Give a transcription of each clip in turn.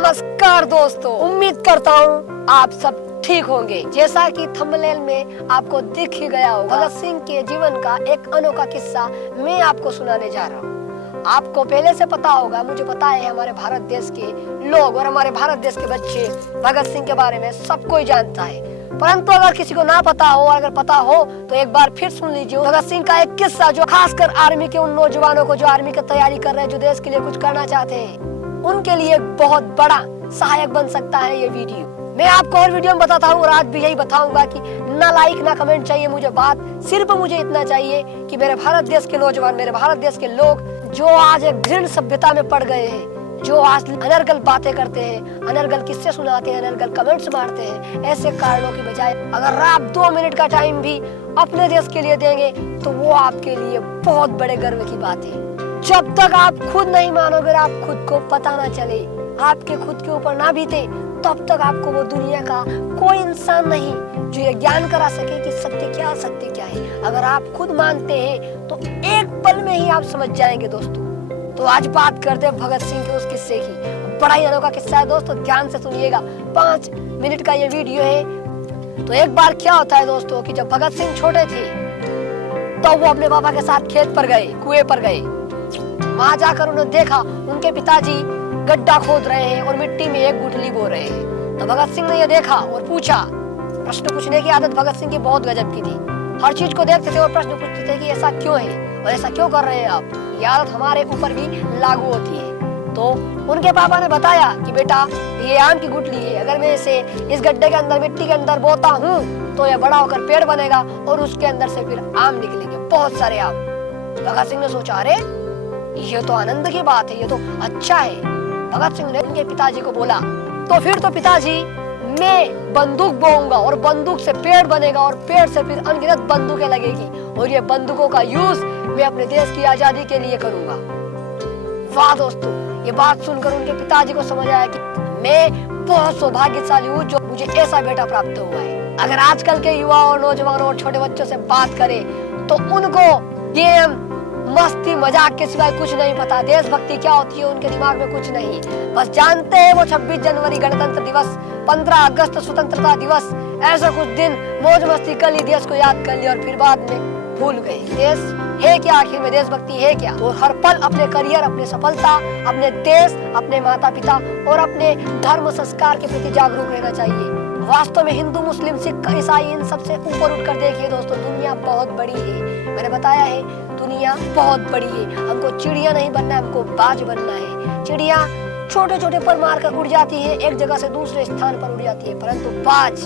नमस्कार दोस्तों, उम्मीद करता हूँ आप सब ठीक होंगे। जैसा कि थंबनेल में आपको दिख ही गया होगा, भगत सिंह के जीवन का एक अनोखा किस्सा मैं आपको सुनाने जा रहा हूँ। आपको पहले से पता होगा, मुझे पता है हमारे भारत देश के लोग और हमारे भारत देश के बच्चे भगत सिंह के बारे में सब कोई जानता है। परंतु अगर किसी को ना पता हो, अगर पता हो तो एक बार फिर सुन लीजिए भगत सिंह का एक किस्सा, जो खासकर आर्मी के उन नौजवानों को जो आर्मी की तैयारी कर रहे हैं, जो देश के लिए कुछ करना चाहते हैं, उनके लिए बहुत बड़ा सहायक बन सकता है ये वीडियो। मैं आपको और वीडियो में बताता हूँ और आज भी यही बताऊंगा कि ना लाइक ना कमेंट चाहिए मुझे, बात सिर्फ मुझे इतना चाहिए कि मेरे भारत देश के नौजवान, मेरे भारत देश के लोग जो आज एक घृण सभ्यता में पड़ गए हैं, जो आज अनर्गल बातें करते हैं, अनर्गल किस्से सुनाते हैं, अनर्गल कमेंट्स मारते हैं, ऐसे कारणों की बजाय अगर आप 2 मिनट का टाइम भी अपने देश के लिए देंगे तो वो आपके लिए बहुत बड़े गर्व की बात है। जब तक आप खुद नहीं मानोगे, आप खुद को पता ना चले, आपके खुद के ऊपर ना बीते, तब तक आपको वो दुनिया का कोई इंसान नहीं जो ये ज्ञान करा सके कि सत्य क्या है। अगर आप खुद मानते हैं तो एक पल में ही आप समझ जाएंगे दोस्तों। तो आज बात करते हैं भगत सिंह के उस किस्से की। बड़ा ही अनोखा किस्सा है दोस्तों, ध्यान से सुनिएगा। 5 मिनट का ये वीडियो है। तो एक बार क्या होता है दोस्तों कि जब भगत सिंह छोटे थे तो वो अपने पापा के साथ खेत पर गए, कुएं पर गए। वहां जाकर उन्होंने देखा उनके पिताजी गड्ढा खोद रहे हैं और मिट्टी में एक गुठली बो रहे हैं। तो भगत सिंह ने ये देखा और पूछा। प्रश्न पूछने की आदत भगत सिंह की बहुत गजब की थी। हर चीज को देखते थे और प्रश्न पूछते थे कि ऐसा क्यों है और ऐसा क्यों कर रहे हैं आप। ये आदत हमारे ऊपर भी लागू होती है। तो उनके पापा ने बताया कि बेटा ये आम की गुठली है, अगर मैं इसे इस गड्ढे के अंदर, मिट्टी के अंदर बोता हूँ तो ये बड़ा होकर पेड़ बनेगा और उसके अंदर से फिर आम निकलेंगे, बहुत सारे आम। भगत सिंह ने सोचा, अरे ये तो आनंद की बात है, ये तो अच्छा है। भगत सिंह ने उनके पिताजी को बोला, तो फिर तो पिताजी मैं बंदूक बोऊंगा और बंदूक से पेड़ बनेगा और पेड़ से फिर अनगिनत बंदूकें लगेगी और ये बंदूकों का यूज मैं अपने देश की आजादी के लिए करूंगा। वाह दोस्तों, ये बात सुनकर उनके पिताजी को समझ आया कि मैं बहुत सौभाग्यशाली हूँ जो मुझे ऐसा बेटा प्राप्त हुआ है। अगर आजकल के युवा और नौजवानों और छोटे बच्चों से बात करें तो उनको गेम, मस्ती, मजाक के सिवाय कुछ नहीं पता। देशभक्ति क्या होती है उनके दिमाग में कुछ नहीं। बस जानते हैं वो 26 जनवरी गणतंत्र दिवस, 15 अगस्त स्वतंत्रता दिवस, ऐसा कुछ दिन मौज मस्ती कर ली, देश को याद कर लिया और फिर बाद में भूल गए। देश है क्या आखिर में, देशभक्ति है क्या? वो हर पल अपने करियर, अपने सफलता, अपने देश, अपने माता पिता और अपने धर्म संस्कार के प्रति जागरूक रहना चाहिए। वास्तव में हिंदू, मुस्लिम, सिख, ईसाई इन सबसे ऊपर उठकर देखिए दोस्तों, दुनिया बहुत बड़ी है। मैंने बताया है दुनिया बहुत बड़ी है। हमको चिड़िया नहीं बनना है, हमको बाज बनना है। चिड़िया छोटे छोटे पर मारकर उड़ जाती है, एक जगह से दूसरे स्थान पर उड़ जाती है, परंतु बाज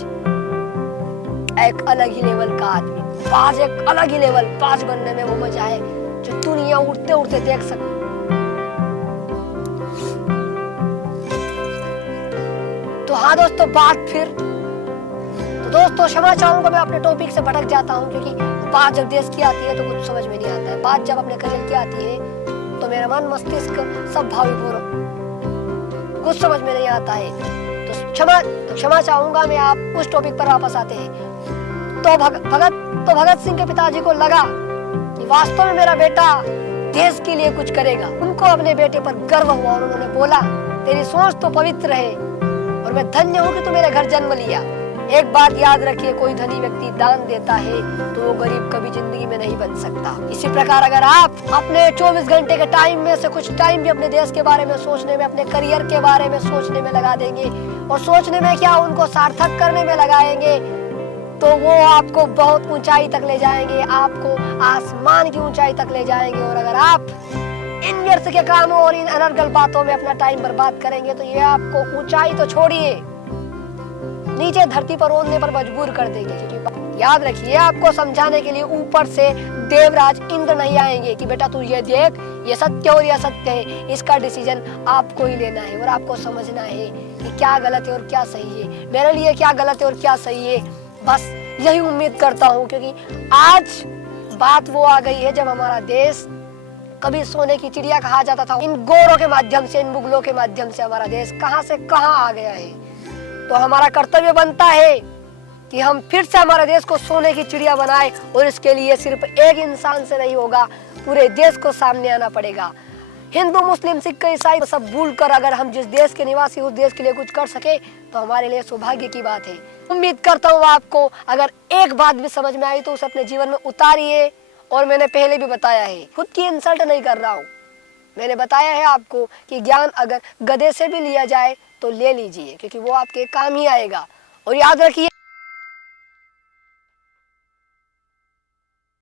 एक अलग ही लेवल का आदमी, बाज एक अलग ही लेवल। बाज बनने में वो मजा है जो दुनिया उड़ते उड़ते देख सकते। तो हाँ दोस्तों, बात फिर तो दोस्तों क्षमा चाहूंगा, मैं अपने टॉपिक से भटक जाता हूँ, क्योंकि बात जब देश की आती है तो कुछ समझ में नहीं आता है। बात जब अपने करियर की आती है तो मेरा मन, मस्तिष्क सब भावविभोर, कुछ समझ में नहीं आता है। तो क्षमा चाहूंगा मैं। आप उस टॉपिक पर वापस आते हैं। तो भगत सिंह के पिताजी को लगा कि वास्तव में मेरा बेटा देश के लिए कुछ करेगा। उनको अपने बेटे पर गर्व हुआ और उन्होंने बोला, तेरी सोच तो पवित्र है और मैं धन्य हूँ कि तू मेरे घर जन्म लिया। एक बात याद रखिए, कोई धनी व्यक्ति दान देता है तो वो गरीब कभी जिंदगी में नहीं बन सकता। इसी प्रकार अगर आप अपने 24 घंटे के टाइम में से कुछ टाइम भी अपने देश के बारे में सोचने में, अपने करियर के बारे में सोचने में लगा देंगे, और सोचने में क्या, उनको सार्थक करने में लगाएंगे, तो वो आपको बहुत ऊंचाई तक ले जाएंगे, आपको आसमान की ऊंचाई तक ले जाएंगे। और अगर आप इन व्यर्थ के कामों और इन अनर्गल बातों में अपना टाइम बर्बाद करेंगे तो ये आपको ऊंचाई तो छोड़िए, नीचे धरती पर रोने पर मजबूर कर देंगे। क्योंकि याद रखिए, आपको समझाने के लिए ऊपर से देवराज इंद्र नहीं आएंगे कि बेटा तू ये देख, ये सत्य और ये असत्य है, इसका डिसीजन आपको ही लेना है और आपको समझना है कि क्या गलत है और क्या सही है, मेरे लिए क्या गलत है और क्या सही है। बस यही उम्मीद करता हूँ, क्योंकि आज बात वो आ गई है जब हमारा देश कभी सोने की चिड़िया कहा जाता था, इन गोरों के माध्यम से, इन मुगलों के माध्यम से हमारा देश कहां से कहां आ गया है। तो हमारा कर्तव्य बनता है कि हम फिर से हमारे देश को सोने की चिड़िया बनाए, और इसके लिए सिर्फ एक इंसान से नहीं होगा, पूरे देश को सामने आना पड़ेगा। हिंदू मुस्लिम सिख ईसाई सब भूल कर अगर हम जिस देश के निवासी उस देश के लिए कुछ कर सके तो हमारे लिए सौभाग्य की बात है। उम्मीद करता हूँ आपको अगर एक बात भी समझ में आई तो उसे अपने जीवन में उतारिए। और मैंने पहले भी बताया है, खुद की इंसल्ट नहीं कर रहा हूँ, मैंने बताया है आपको कि ज्ञान अगर गधे से भी लिया जाए तो ले लीजिए, क्योंकि वो आपके काम ही आएगा। और याद रखिए